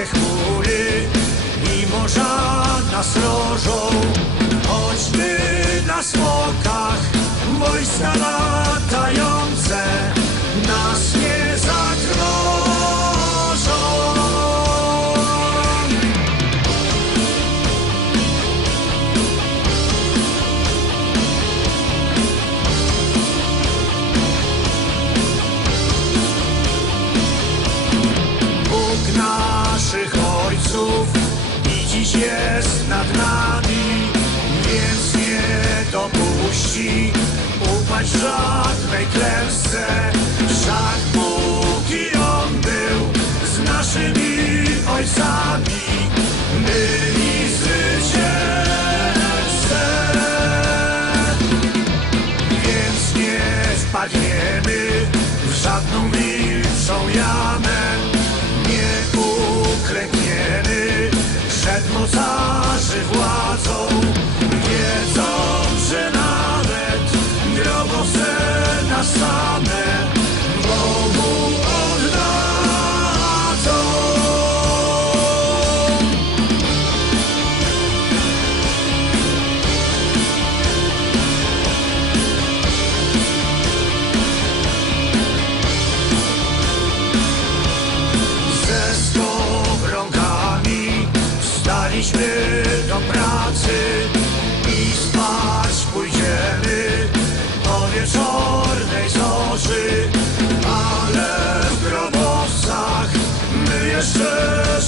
się chmury i morza nas rożą. Choćby na smokach wojska latające. Nami, więc nie dopuści upaść żadnej klęsce. Wszak Bóg i On był z naszymi ojcami, byli zwycięzcy. Więc nie wpadniemy w żadną wilczą jamę. Mocarzy władzą.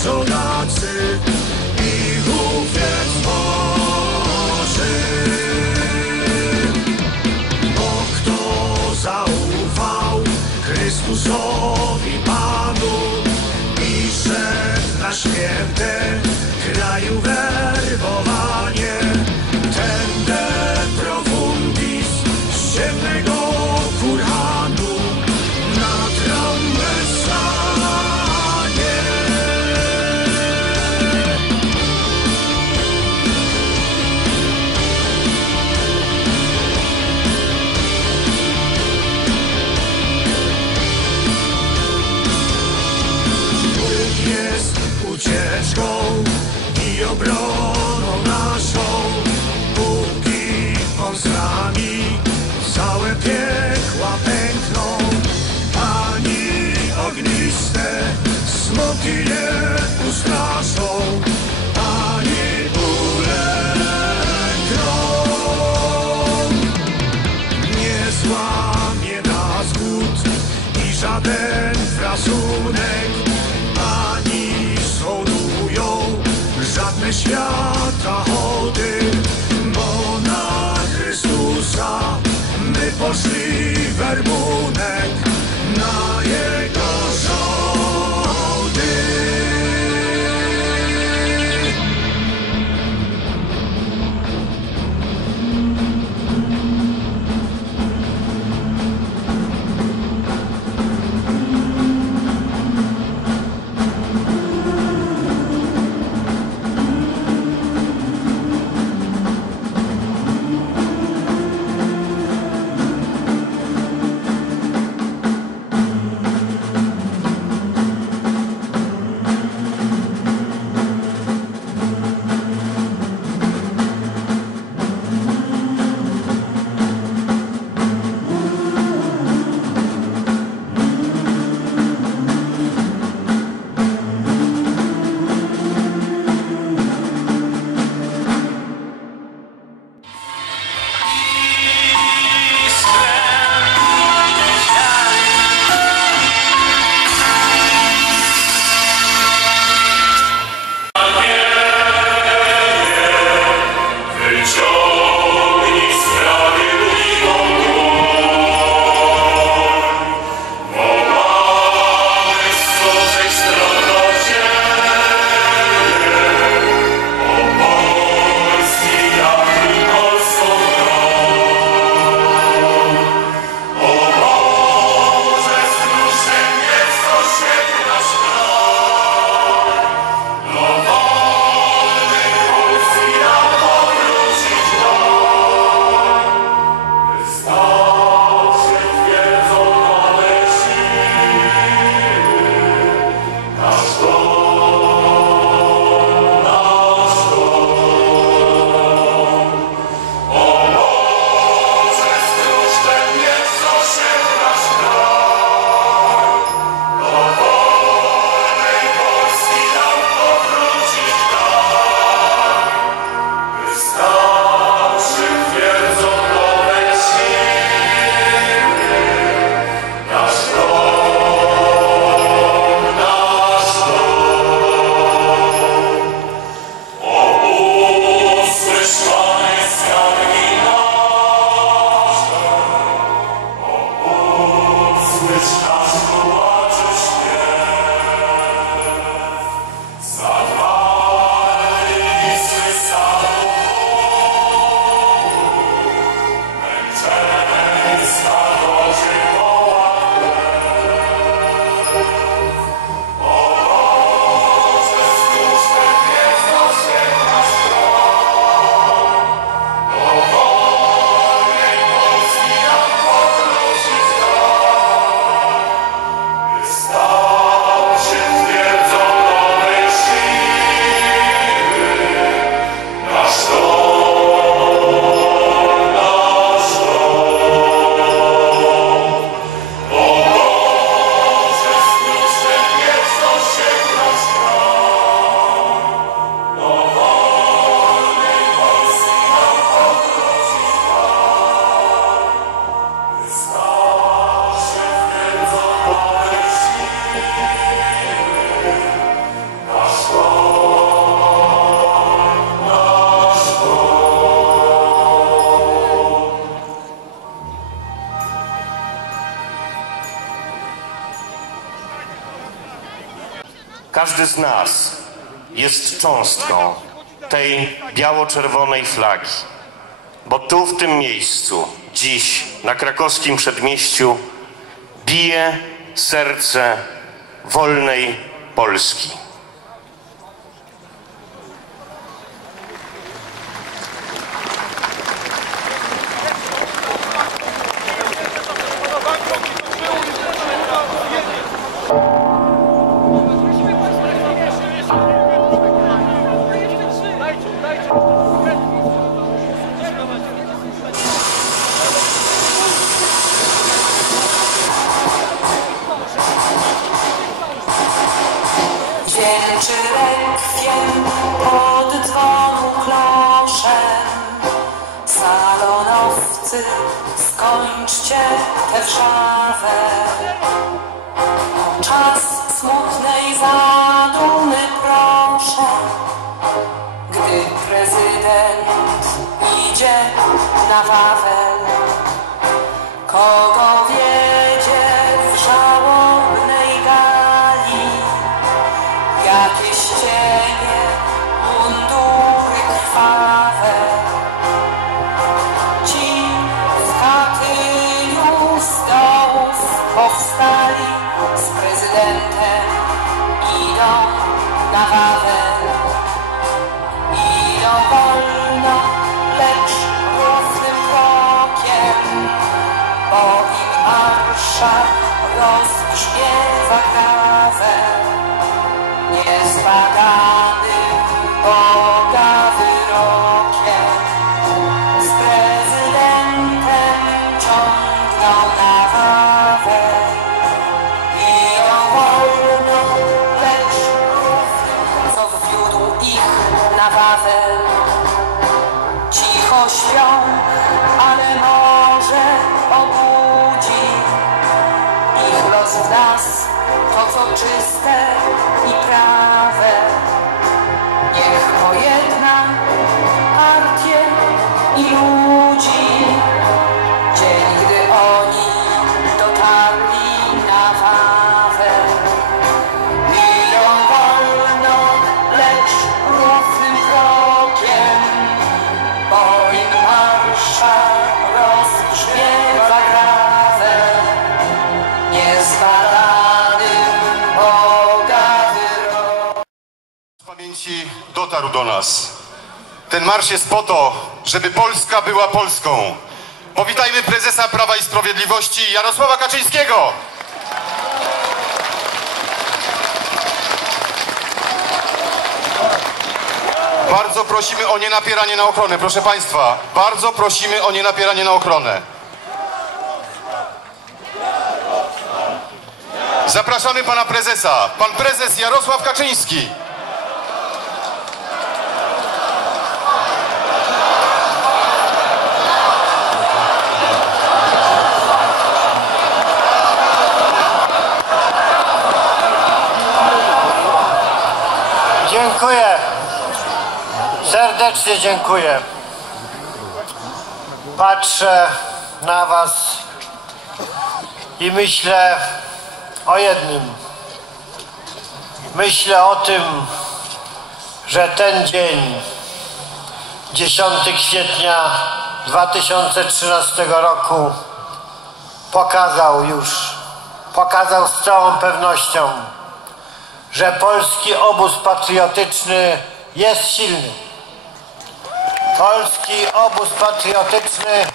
żonacy i chówiec Boży. Bo kto zaufał Chrystusowi Panu i szedł na święte kraju Każdy z nas jest cząstką tej biało-czerwonej flagi, bo tu w tym miejscu, dziś na krakowskim przedmieściu bije serce wolnej Polski. Rekwiem pod dzwonu kloszem. Salonowcy, skończcie tę wrzawę Czas smutnej zadumy proszę. Gdy prezydent idzie na Wawel Kogo wiedzie powstali Z prezydentem. Idą na Wawel Idą wolno, lecz równym krokiem Bo ich marszał rozbrzmiewa krawę niezbadany Boga wyrokiem nas, to co czyste i prawe. Niech pojedna partię i ludzi, pamięci dotarł do nas. Ten marsz jest po to, żeby Polska była Polską. Powitajmy prezesa Prawa i Sprawiedliwości Jarosława Kaczyńskiego. Bardzo prosimy o nienapieranie na ochronę, proszę Państwa. Bardzo prosimy o nienapieranie na ochronę. Zapraszamy pana prezesa. Pan prezes Jarosław Kaczyński. Dziękuję. Serdecznie dziękuję. Patrzę na Was i myślę o jednym. Myślę o tym, że ten dzień, 10 kwietnia 2013 roku, pokazał już, pokazał z całą pewnością, że polski obóz patriotyczny jest silny. Polski obóz patriotyczny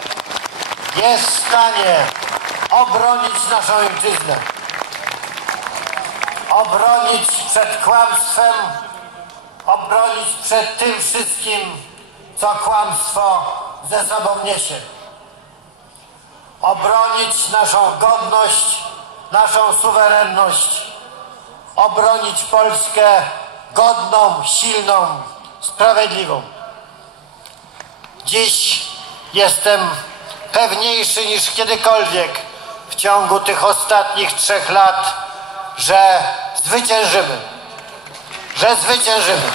jest w stanie obronić naszą ojczyznę. Obronić przed kłamstwem, obronić przed tym wszystkim, co kłamstwo ze sobą niesie. Obronić naszą godność, naszą suwerenność, obronić Polskę godną, silną, sprawiedliwą. Dziś jestem pewniejszy niż kiedykolwiek w ciągu tych ostatnich trzech lat, że zwyciężymy. Że zwyciężymy.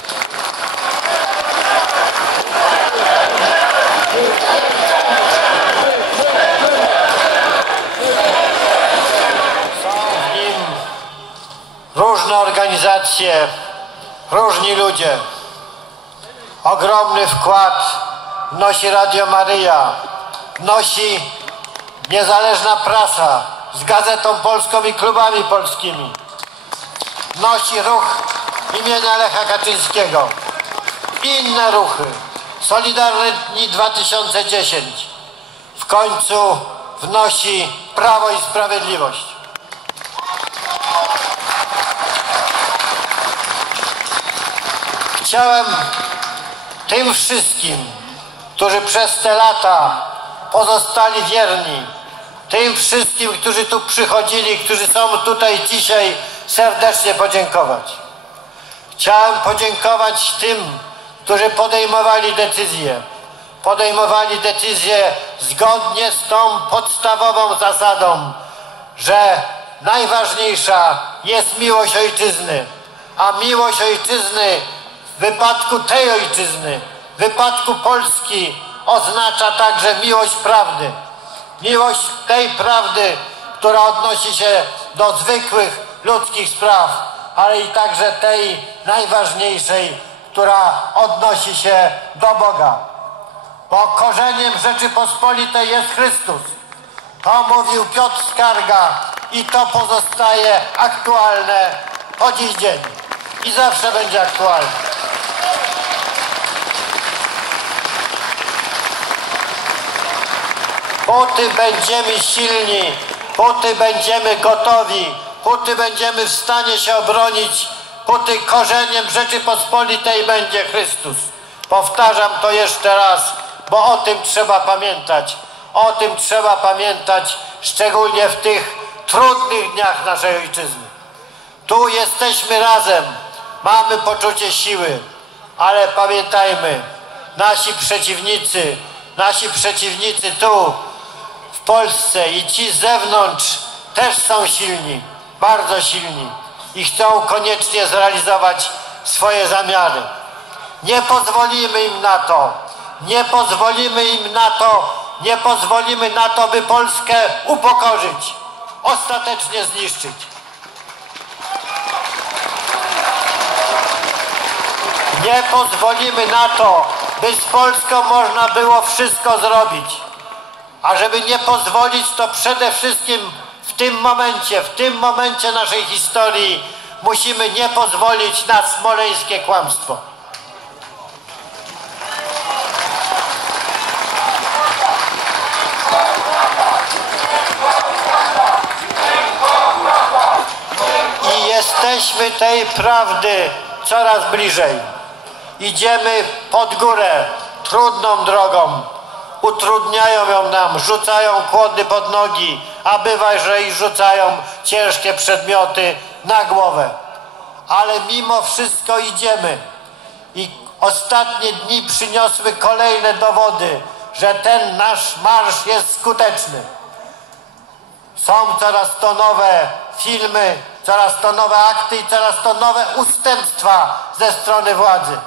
Różne organizacje różni ludzie. Ogromny wkład wnosi Radio Maryja, wnosi niezależna prasa z Gazetą Polską i klubami polskimi. Wnosi ruch imienia Lecha Kaczyńskiego. Inne ruchy. Solidarni 2010. W końcu wnosi Prawo i Sprawiedliwość. Chciałem tym wszystkim, którzy przez te lata pozostali wierni, tym wszystkim, którzy tu przychodzili, którzy są tutaj dzisiaj, serdecznie podziękować. Chciałem podziękować tym, którzy podejmowali decyzje. Podejmowali decyzje zgodnie z tą podstawową zasadą, że najważniejsza jest miłość ojczyzny, a miłość ojczyzny wypadku tej ojczyzny, wypadku Polski oznacza także miłość prawdy. Miłość tej prawdy, która odnosi się do zwykłych ludzkich spraw, ale i także tej najważniejszej, która odnosi się do Boga. Bo korzeniem Rzeczypospolitej jest Chrystus. To mówił Piotr Skarga i to pozostaje aktualne po dziś dzień i zawsze będzie aktualne. Póty będziemy silni, póty będziemy gotowi, póty będziemy w stanie się obronić, póty korzeniem Rzeczypospolitej będzie Chrystus. Powtarzam to jeszcze raz, bo o tym trzeba pamiętać. O tym trzeba pamiętać, szczególnie w tych trudnych dniach naszej ojczyzny. Tu jesteśmy razem, mamy poczucie siły, ale pamiętajmy, nasi przeciwnicy, nasi przeciwnicy tu, Polsce i ci z zewnątrz też są silni, bardzo silni i chcą koniecznie zrealizować swoje zamiary. Nie pozwolimy im na to, nie pozwolimy im na to, nie pozwolimy na to, by Polskę upokorzyć, ostatecznie zniszczyć. Nie pozwolimy na to, by z Polską można było wszystko zrobić. A żeby nie pozwolić, to przede wszystkim w tym momencie, w tym momencie naszej historii musimy nie pozwolić na smoleńskie kłamstwo. I jesteśmy tej prawdy coraz bliżej. Idziemy pod górę, trudną drogą. Utrudniają ją nam, rzucają kłody pod nogi, a bywa, że i rzucają ciężkie przedmioty na głowę. Ale mimo wszystko idziemy. I ostatnie dni przyniosły kolejne dowody, że ten nasz marsz jest skuteczny. Są coraz to nowe filmy, coraz to nowe akty i coraz to nowe ustępstwa ze strony władzy.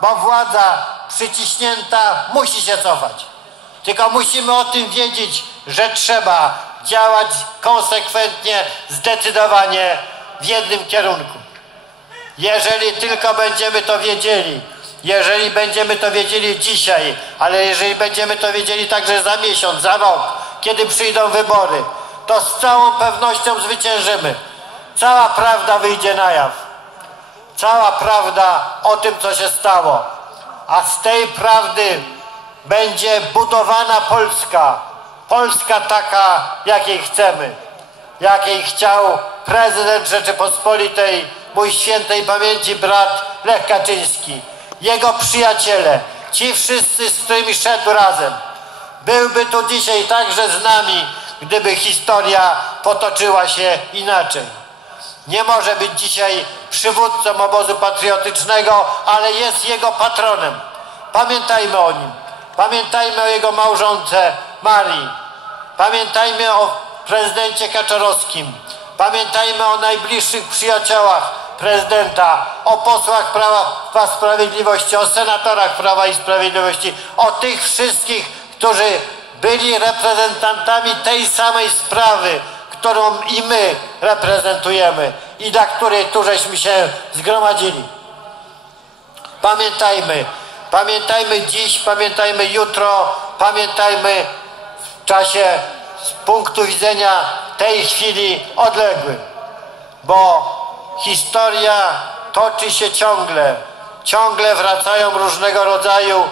Bo władza przyciśnięta musi się cofać. Tylko musimy o tym wiedzieć, że trzeba działać konsekwentnie, zdecydowanie w jednym kierunku. Jeżeli tylko będziemy to wiedzieli, jeżeli będziemy to wiedzieli dzisiaj, ale jeżeli będziemy to wiedzieli także za miesiąc, za rok, kiedy przyjdą wybory, to z całą pewnością zwyciężymy. Cała prawda wyjdzie na jaw. Cała prawda o tym, co się stało. A z tej prawdy będzie budowana Polska. Polska taka, jakiej chcemy. Jakiej chciał prezydent Rzeczypospolitej, mój świętej pamięci brat Lech Kaczyński. Jego przyjaciele, ci wszyscy, z którymi szedł razem. Byłby tu dzisiaj także z nami, gdyby historia potoczyła się inaczej. Nie może być dzisiaj przywódcą obozu patriotycznego, ale jest jego patronem. Pamiętajmy o nim. Pamiętajmy o jego małżonce Marii. Pamiętajmy o prezydencie Kaczorowskim. Pamiętajmy o najbliższych przyjaciołach prezydenta, o posłach Prawa Sprawiedliwości, o senatorach Prawa i Sprawiedliwości, o tych wszystkich, którzy byli reprezentantami tej samej sprawy, którą i my reprezentujemy. i dla której tu żeśmy się zgromadzili. Pamiętajmy, pamiętajmy dziś, pamiętajmy jutro, pamiętajmy w czasie z punktu widzenia tej chwili odległym, bo historia toczy się ciągle, ciągle wracają różnego rodzaju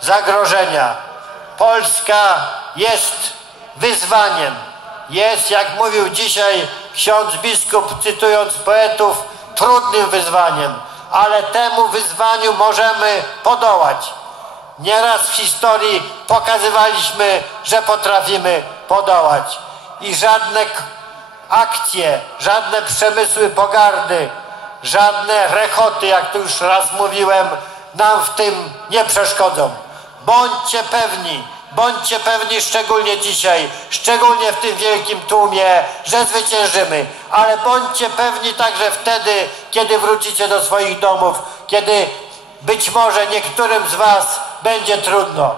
zagrożenia. Polska jest wyzwaniem, jest, jak mówił dzisiaj ksiądz biskup, cytując poetów, trudnym wyzwaniem, ale temu wyzwaniu możemy podołać. Nieraz w historii pokazywaliśmy, że potrafimy podołać i żadne akcje, żadne przemysły pogardy, żadne rechoty, jak tu już raz mówiłem, nam w tym nie przeszkodzą. Bądźcie pewni, bądźcie pewni szczególnie dzisiaj, szczególnie w tym wielkim tłumie, że zwyciężymy, ale bądźcie pewni także wtedy, kiedy wrócicie do swoich domów, kiedy być może niektórym z Was będzie trudno,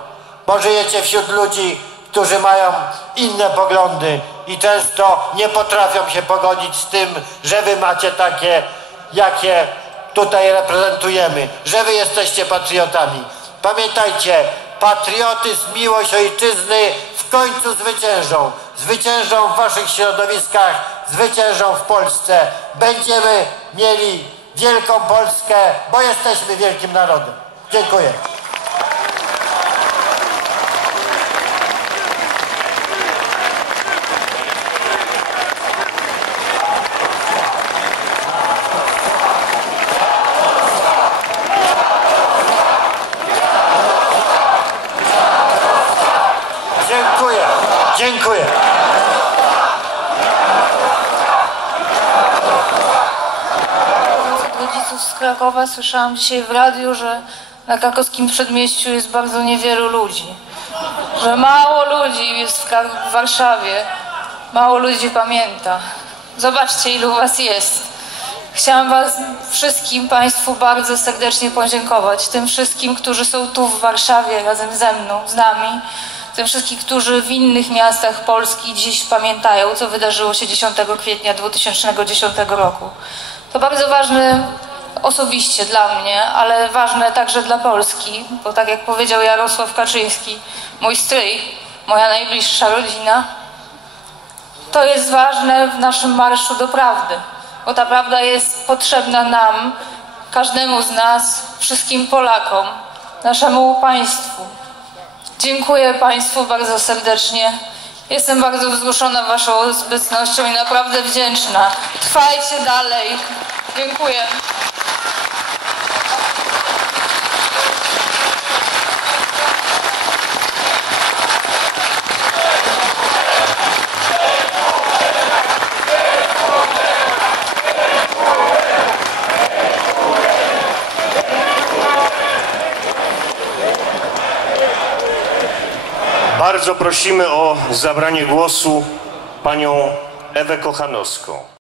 bo żyjecie wśród ludzi, którzy mają inne poglądy i często nie potrafią się pogodzić z tym, że Wy macie takie, jakie tutaj reprezentujemy, że Wy jesteście patriotami. Pamiętajcie, patriotyzm, miłość ojczyzny w końcu zwyciężą. Zwyciężą w Waszych środowiskach, zwyciężą w Polsce. Będziemy mieli wielką Polskę, bo jesteśmy wielkim narodem. Dziękuję. Krakowa słyszałam dzisiaj w radiu, że na krakowskim przedmieściu jest bardzo niewielu ludzi. Że mało ludzi jest w, w Warszawie. Mało ludzi pamięta. Zobaczcie, ilu was jest. Chciałam was wszystkim Państwu bardzo serdecznie podziękować. Tym wszystkim, którzy są tu w Warszawie razem ze mną, z nami. Tym wszystkim, którzy w innych miastach Polski dziś pamiętają, co wydarzyło się 10 kwietnia 2010 roku. To bardzo ważne osobiście dla mnie, ale ważne także dla Polski, bo tak jak powiedział Jarosław Kaczyński, mój stryj, moja najbliższa rodzina, to jest ważne w naszym marszu do prawdy, bo ta prawda jest potrzebna nam, każdemu z nas, wszystkim Polakom, naszemu państwu. Dziękuję Państwu bardzo serdecznie. Jestem bardzo wzruszona Waszą obecnością i naprawdę wdzięczna. Trwajcie dalej. Dziękuję. Bardzo prosimy o zabranie głosu panią Ewę Kochanowską.